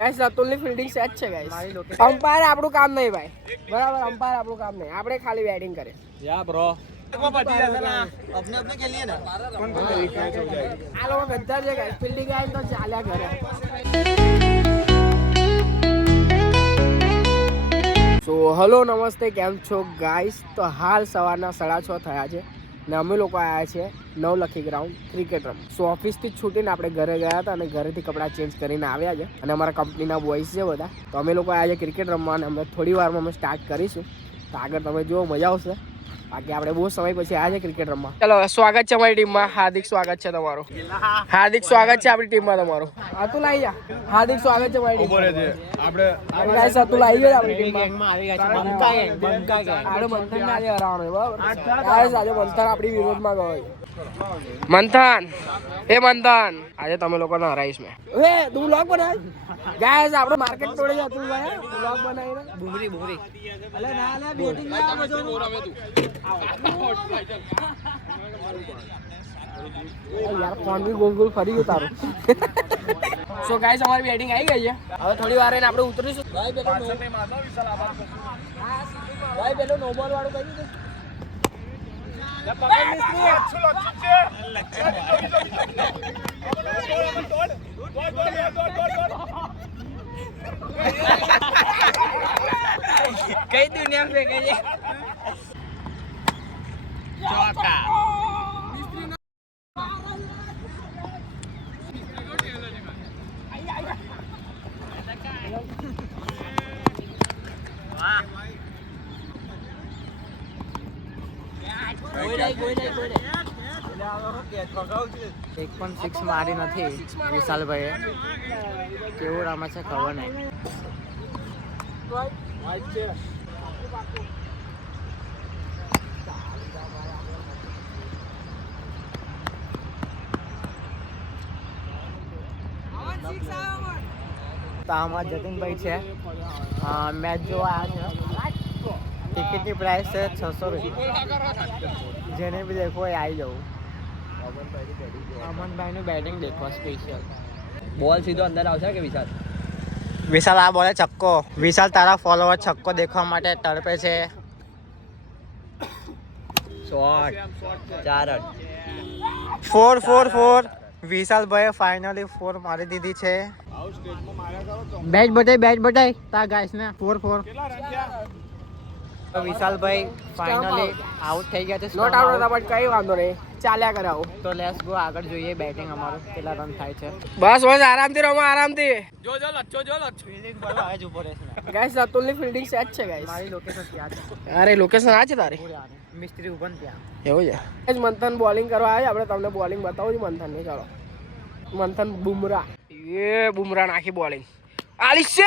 Guys અતુલની fielding set છે guys. Umpire આપણું કામ નહીં ભાઈ, બરાબર. અમ્પાયર આપણું કામ નહીં, આપણે ખાલી બેટિંગ કરે. યા બ્રો अपने अपने के लिए ना આ લોકો ગદ્દાર છે ગાઈસ. ફિલ્ડિંગ આવીને તો ચાલ્યા કરે. સો હલો નમસ્તે, કેમ છો ગાઈસ? તો હાલ સવારના 6:30 થયા છે ને અમે લોકો આવ્યા છે નવલખી ગ્રાઉન્ડ ક્રિકેટ રમ. સો ઓફિસથી જ છૂટીને આપણે ઘરે ગયા હતા અને ઘરેથી કપડાં ચેન્જ કરીને આવ્યા છે અને અમારા કંપનીના બોಯ್સ છે બધા. તો અમે લોકો આવ્યા છે ક્રિકેટ રમવા અને અમે થોડી વારમાં અમે સ્ટાર્ટ કરીશું. તો આગળ તમે જુઓ, મજા આવશે. બાકી આપણે બહુ સમય પછી આવ્યા છે ક્રિકેટ રમવા. ચલો, સ્વાગત છે અમારી ટીમમાં. હાર્દિક સ્વાગત છે તમારું. હાર્દિક સ્વાગત છે આપણી ટીમમાં તમારું. અતુલ આવી જા. હાર્દિક સ્વાગત છે અમારી ટીમમાં. આપણે ગાઈસ અતુલ આવી ગયો આપણી ટીમમાં. આવી ગયા છે બંકા ગેંગ. આડો મંથન ને આજે હરાવવાનો છે, બરાબર. ગાઈસ આજે મંથન આપણી વિરોધમાં ગયો છે. મંથન, એ મંથન, આજે તમે લોકોને હરાઈશ મેં. એ તું વ્લોગ બનાવ. ગાઈસ આપણે માર્કેટ તોડે છે અતુલ ભાઈ. વ્લોગ બનાવીને બુમરી અલે ના લે બેટિંગ ના આવે જો યાર. ફોન બી ગોલ ગોલ ફરી ગયો તારું. સો ગાઈસ અમારી બેટિંગ આવી ગઈ છે. હવે થોડી વાર રહીને આપણે ઉતરીશું. ભાઈ પેલો નો બોલ વાળું કહી દીધું. કઈ દુનિયા में गई है चौका. એક પણ સિક્સ મારી નથી વિશાલભાઈએ. કેવું રમે છે ખબર નહીં. તો આમાં જતીનભાઈ છે, મેચ જોવા આવ્યા છે. ટિકિટની પ્રાઇસ છે 600 રૂપિયા. જેને બી દેખો એ આવી જવું. અમનભાઈનું બેટિંગ દેખવા સ્પેશિયલ. બોલ સીધો અંદર આવશે કે વિશાલ? વિશાલ આ બોલે છક્કો. વિશાલ તારા ફોલોવર છક્કો દેખવા માટે તડપે છે. Shot 4 run. 4 વિશાલભાઈએ ફાઇનલી 4 મારી દીધી છે. બેટ બટાઈ તા ગાઈસ ને 4. તો વિશાલભાઈ ફાઇનલી આઉટ થઈ ગયા છે. નોટ આઉટ હતા પણ કઈ વાંધો નહીં, ચાલ્યા કરે આવું. તો લેટ્સ ગો, આગળ જોઈએ બેટિંગ અમારું કેટલા રન થાય છે. બસ આરામથી રમો, આરામથી. જો લચ્છો ફિલ્ડિંગ બોલો હવે જ ઉભો રહેશે. ગાઈસ અતુલની ફિલ્ડિંગ સેટ છે ગાઈસ. મારી લોકેશન ત્યાં છે. અરે લોકેશન આ છે તારી? મિસ્ત્રી ઉભન ત્યાં. એવું છે. એ જ મંથન બોલિંગ કરવા આવે. આપણે તમને બોલિંગ બતાવું છું મંથન ની. ચાલો, મંથન બુમરા. એ બુમરા નાખી બોલિંગ. આલી 6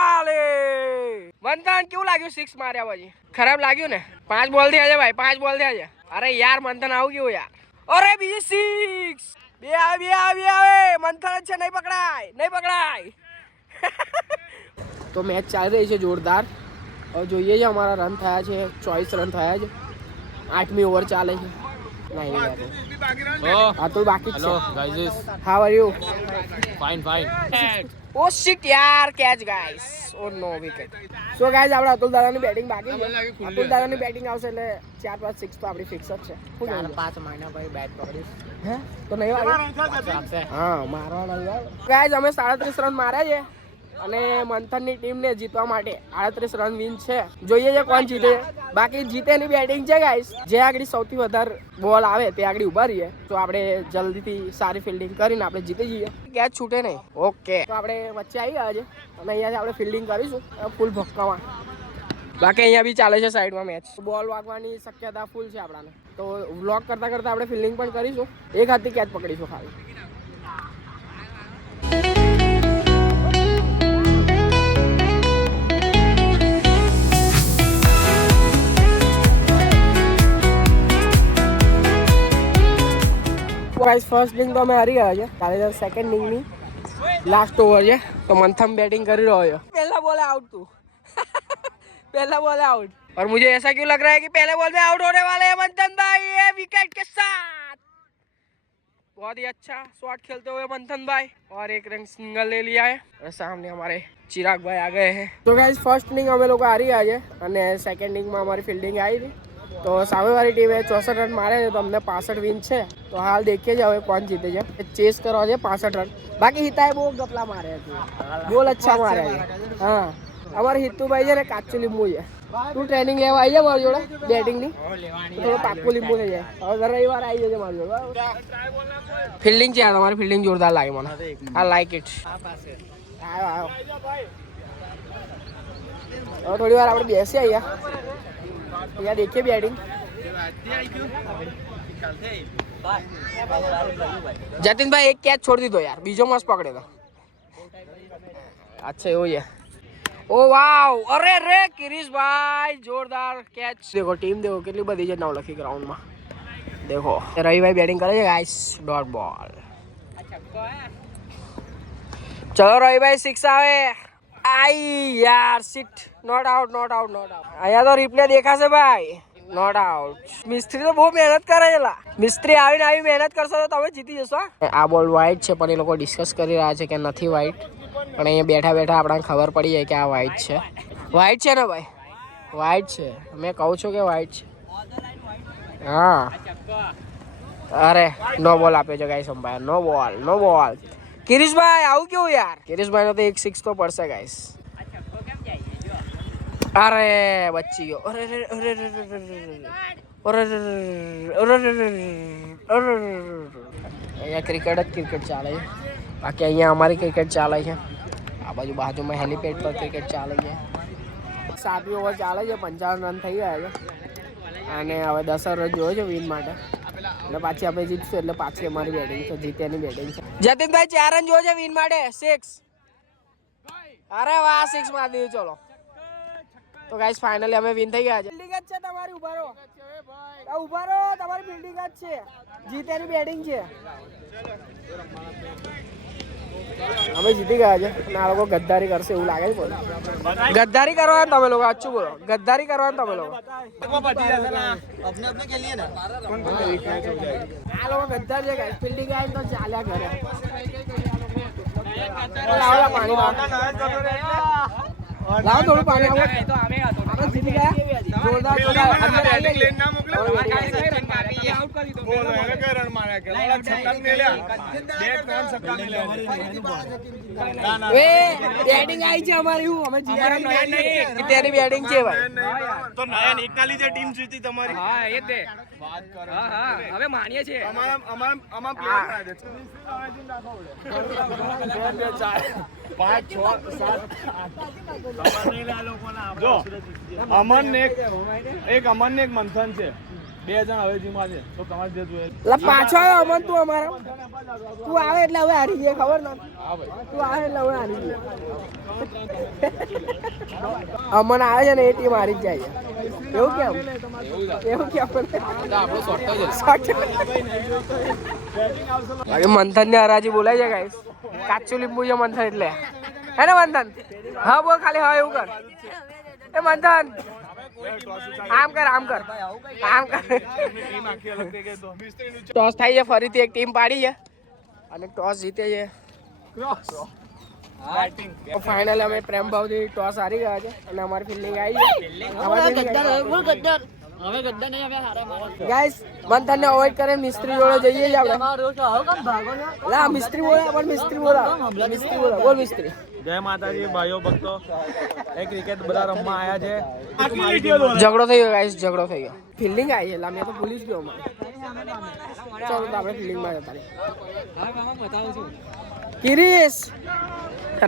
આલે. મંથન કેવું લાગ્યું 6 માર્યા પછી? ખરાબ લાગ્યું ને? 5 બોલ થયા છે ભાઈ, 5 બોલ થયા છે. અરે યાર મંથન આવું કેવું યાર. અરે બીજી 6. બે આવે. મંથન જ છે, નહીં પકડાય. તો મેચ ચાલી રહી છે જોરદાર. હવે જોઈએ છે અમારા રન થયા છે 24 રન થયા છે. 8મી ઓવર ચાલે છે. અતુલ બાકી છે. How are you? Fine. Oh shit યાર, catch guys. Oh no wicket. So guys આપણે અતુલ દાદાની બેટિંગ બાકી છે. અતુલ દાદાની બેટિંગ આવશે એટલે 4-5 6 તો આપણી ફિક્સ જ છે. 4-5 મહિના પછી બેટ પકડીશ. હે તો નહીં વાગે? હા મારવાના. ગાઈસ અમે 37 રન માર્યા છે અને મંથનની ટીમને જીતવા માટે 38 રન વિન છે. જોઈએ છે કોણ જીતે. બાકી જીતેની બેટિંગ છે ગાઈસ. જે આગળ સૌથી વધારે બોલ આવે તે આગળ ઉભા રહીએ તો આપણે જલ્દીથી સારી ફિલ્ડિંગ કરીને આપણે જીતી જઈએ. કેચ છૂટે નહીં. ઓકે, તો આપણે વચ્ચે આવી ગયા છે અને અહીંયાથી આપણે ફિલ્ડિંગ કરીશું ફૂલ ભક્કામાં. બાકી અહીંયા બી ચાલે છે સાઈડમાં મેચ. બોલ વાગવાની શક્યતા ફૂલ છે આપણાને. તો વ્લોગ કરતા આપણે ફિલ્ડિંગ પણ કરીશું. એક હાથથી કેચ પકડીશું ખાલી. ગાઈસ ફર્સ્ટ ઇનિંગ તો અમે હારી ગયા છે. કાલે સેકન્ડ ઇનિંગની લાસ્ટ ઓવર છે તો મંથન બેટિંગ કરી રહ્યો છે. पहला बॉल आउट तू. पहला बॉल आउट. और मुझे ऐसा क्यों लग रहा है कि पहले बॉल में आउट होने वाले हैं मंथन भाई. ये विकेट के साथ बहुत ही अच्छा शॉट खेलते हुए मंथन भाई और एक रन सिंगल ले लिया है और सामने हमारे चिराग भाई आ गए हैं। तो गाइस फर्स्ट इनिंग અમે લોકો હારી ગયા છે અને સેકન્ડ ઇનિંગમાં અમારી ફિલ્ડિંગ આવી હતી તો સામેવાળી ટીમે 64 રન માર્યા છે તો અમને 65 વિન છે। તો હાલ देखिए હવે કોણ જીતે છે। ચેસ કરવા છે 65 રન। બાકી હિતાએ બહુ ગપલા માર્યા છે, બોલ अच्छा માર્યા છે। હા અમારે હિતુભાઈ છે ને કાચું લીંબુ છે। તું ટ્રેનિંગ લેવા આવી જાય મારી જોડે બેટિંગની થોડો પાક્કો લીંબુ થઈ જાય। હવે દર રવિવાર આવી જજે મારી જોડે। ફિલ્ડિંગ છે તમારી ફિલ્ડિંગ જોરદાર લાગે મને। આ લાઈક ઇટ। આવ્યો આવ્યો હવે થોડી વાર આપણે બેસી અહીંયા देखिए बैटिंग। जतिन भाई एक कैच छोड़ दी दो यार, बीजो मस्त पकड़ेगा। अच्छा वो ये ओ वाव अरे रे किरीश भाई जोरदार कैच। देखो टीम देखो कितनी बड़ी है नवलखी ग्राउंड में। देखो रवि भाई बैटिंग करे गाइस डॉट बॉल। चलो रवि भाई 6 आवे आई यार shit not out not out not out. અહીંયા તો રિપ્લે દેખાશે ભાઈ નોટ આઉટ। મિસ્ત્રી તો બહુ મહેનત કરે છે લા। મિસ્ત્રી આવીને આવી મહેનત કરશો તો તમે જીતી જશો। આ બોલ વાઇટ છે પણ એ લોકો ડિસ્કસ કરી રહ્યા છે કે નથી વાઇટ પણ અહીંયા બેઠા બેઠા આપણને ખબર પડી જાય કે આ વાઇટ છે। વાઇટ છે ને ભાઈ વાઇટ છે મેં કહું છું કે વાઇટ છે। હા અરે નો બોલ આપ્યો છે ગાઈસ અમ્પાયર નો બોલ નો બોલ। કિરીશ ભાઈ આવું કેવું યાર કિરીશ ભાઈ નો તો એક 6 તો પડશે ગાઈસ। અરે બચી ગયો અરે અરે અરે અરે અરે અહીંયા ક્રિકેટ જ ક્રિકેટ ચાલે છે બાકી અહીંયા અમારી ક્રિકેટ ચાલે છે। આ બાજુ બાજુમાં હેલિપેડ પર ક્રિકેટ ચાલે છે। 7મી ઓવર ચાલે છે 55 રન થઈ ગયા છે અને હવે 10 રન જોઈએ છે વિન માટે એટલે પાછી આપણે જીતશું એટલે પાછી અમારી બેટિંગ છે જીત્યાની બેટિંગ છે। જતીનભાઈ 4 રન જોઈએ છે વિન માટે 6। અરે વાહ 6 મારી દીધું ચલો। તો ગાઈસ ફાઇનલી અમે વિન થઈ ગયા છે। ફિલ્ડિંગ જ છે તમારી ઉભા રહો ઉભા રહો તમારી ફિલ્ડિંગ જ છે જીત્યાની બેટિંગ છે। અમે જીતી ગયા છે અને આ લોકો ગદ્દારી કરશે એવું લાગે છે। ગદ્દારી કરવાના તમે લોકો સાચું બોલો ગદ્દારી કરવાના તમે લોકો આ લોકો ગદ્દાર છે ગાઈસ ફિલ્ડિંગ આવી તો ચાલ્યા ઘરે લાવો પાણી લાવો થોડું પાણી આવો આપણે જીતી ગયા જોરદાર અંદર આવી ગઈ આઉટ કરી દો બોલો એને કઈ રન માર્યા કે છક્કા મેલ્યા બે રન છક્કા મેલ્યા એ બેટિંગ આવી છે અમારી હું અમે જીત્યા તેરી બેટિંગ છે ભાઈ તો નયન એકના લીધે ટીમ જીતી તમારી। હા એ દે વાત કરો હા હા હવે માનીએ છે અમારા પ્લેયર છે 5 6 7 અમન એક મંથન છે 2 જણ હવેજીમાં છે તો તમારે જે જોઈએ પાછો આવ્યો અમન તું અમારા તું આવે એટલે હવે હારી ગયે ખબર ન હા ભાઈ તું આવે એટલે હવે હારી ગયે અમન આવે છે ને એ ટીમ હારી જ જાય છે એવું કેમ આપણો શોર્ટ જ મંથન ને હરાજી બોલાય છે ગાઈસ કાચું લીંબુ છે મંથન એટલે હે ને મંથન હા બોલ ખાલી હા એવું કર એ મંથન આમ કર આમ કર આમ કર। ટોસ થાય છે ફરીથી એક ટીમ પાડી છે અને ટોસ જીતે છે ફાઇનલ અમે પ્રેમ ભાવથી ટોસ હારી ગયા છે અને અમારી ફિલ્ડિંગ આવી છે ગાઈસ મંથન ને અવોઇડ કરે મિસ્ત્રી જોડે જઈએ જ આપણે લા મિસ્ત્રી બોલા પણ મિસ્ત્રી બોલા બોલ મિસ્ત્રી। જય માતાજી ભાઈઓ ભક્તો એ ક્રિકેટ બધા રમવા આયા છે ઝઘડો થઈ ગયો ગાઈસ ઝઘડો થઈ ગયો ફિલ્ડિંગ આવી છે લા મેં તો ભૂલી જ ગયો ચલો તો આપણે ફિલ્ડિંગમાં જતા રહીએ। કિરીશ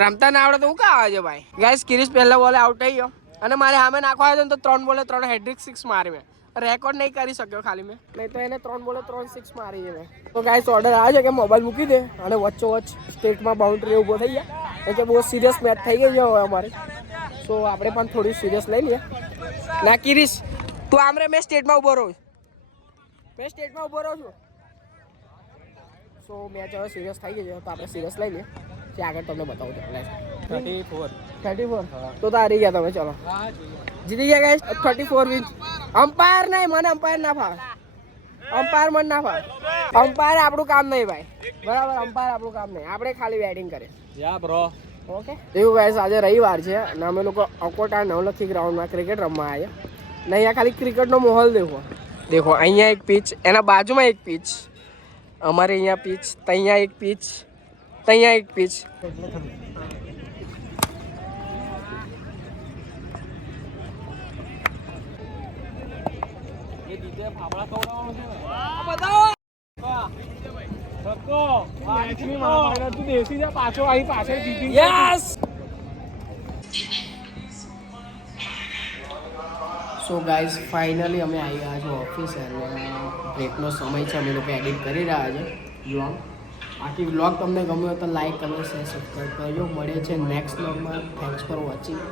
રમતા ના આવડે તો હું કા આવે છે ભાઈ ગાઈસ કિરીશ પહેલા બોલે આઉટ થઈ ગયો અને મારે સામે નાખવા આવ્યો તો 3 બોલે 3 હેડ્રિક 6 મારી મેં રેકોર્ડ નહીં કરી શક્યો ખાલી મેં નહીં તો એને 3 બોલે 3 6 મારી છે મેં। તો ગાઈસ ઓર્ડર આવે છે કે મોબાઈલ મૂકી દે અને વચ્ચોવચ્ચ સ્ટેટમાં બાઉન્ડ્રી ઊભો થઈ ગયા એટલે બહુ સિરિયસ મેચ થઈ ગઈ છે હવે અમારે સો આપણે પણ થોડી સિરિયસ લઈ લઈએ ના કિરીશ તું આમ રે મેં સ્ટેટમાં ઊભો રહું છું સો મેચ હવે સિરિયસ થઈ ગઈ છે તો આપણે સિરિયસ લઈ લઈએ ત્યાં આગળ તમને બતાવું છું 34 તો હારી ગયા તમે ચલો જીતી ગયા ગાઈસ 34 વિન અમ્પાયર નહીં મને અમ્પાયર ના ફાવે અમ્પાયર મને ના ફાવે અમ્પાયર આપણું કામ નહીં ભાઈ, બરાબર. અમ્પાયર આપણું કામ નહીં, આપણે ખાલી બેટિંગ કરે. યા બ્રો. ઓકે એવું ગાઈસ, આજે રવિવાર છે અને અમે લોકો અકોટા નવલખી ગ્રાઉન્ડમાં ક્રિકેટ રમવા આવ્યા ને અહીંયા ખાલી ક્રિકેટનો માહોલ દેખો અહીંયા એક પિચ, એના બાજુમાં એક પિચ, અમારે અહીંયા પિચ, ત્યાં એક પિચ, ત્યાં એક પિચ. એ દીદે ફાફડા ખવડાવવાનો છે ને. બતાવો. મેચની મારા તું દેસી જા પાછો આવી પાછળ જીતી. યસ. સો ગાઈઝ ફાઇનલી અમે આવી ગયા છો ઓફિસ અને બ્રેકનો સમય છે, અમે લોકો એડિટ કરી રહ્યા છે વ્લોગ. બાકી વ્લોગ તમને ગમ્યો હોય તો લાઈક, કમેન્ટ, શેર, સબસ્ક્રાઈબ કરજો. મળે છે નેક્સ્ટ વ્લોગમાં. Thanks for watching.